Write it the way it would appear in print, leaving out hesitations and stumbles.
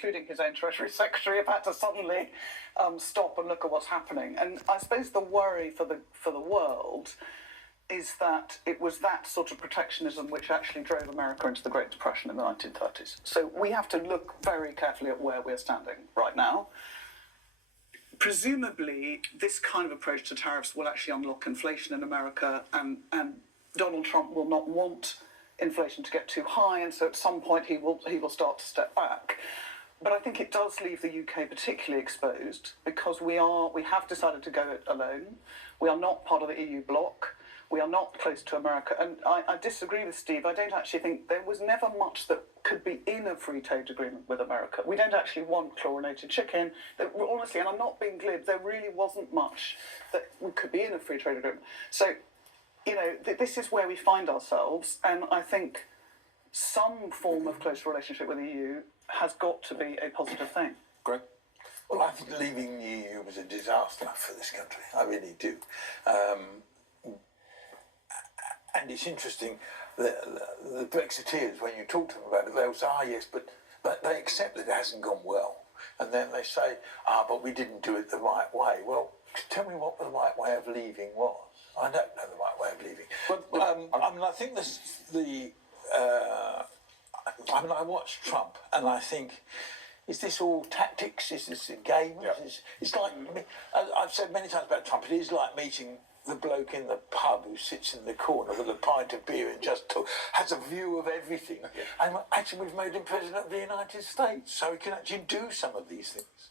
including his own Treasury Secretary, have had to suddenly stop and look at what's happening. And I suppose the worry for the world is that it was that sort of protectionism which actually drove America into the Great Depression in the 1930s. So we have to look very carefully at where we're standing right now. Presumably, this kind of approach to tariffs will actually unlock inflation in America, and Donald Trump will not want inflation to get too high, and so at some point he will start to step back. But I think it does leave the UK particularly exposed because we have decided to go it alone. We are not part of the EU bloc. We are not close to America. And I disagree with Steve. I don't actually think there was never much that could be in a free trade agreement with America. We don't actually want chlorinated chicken. Honestly, and I'm not being glib, there really wasn't much that could be in a free trade agreement. So, you know, this is where we find ourselves. And I think some form of close relationship with the EU has got to be a positive thing. Greg? Well, I think leaving the EU was a disaster for this country. I really do. And it's interesting, the Brexiteers, when you talk to them about it, they'll say, yes, but they accept that it hasn't gone well. And then they say, but we didn't do it the right way. Well, tell me what the right way of leaving was. I don't know the right way of leaving. I think I watched Trump and I think, is this all tactics? Is this a game? Yeah. It's like, I've said many times about Trump, it is like meeting the bloke in the pub who sits in the corner with a pint of beer and just has a view of everything. Yeah. And actually we've made him President of the United States, so he can actually do some of these things.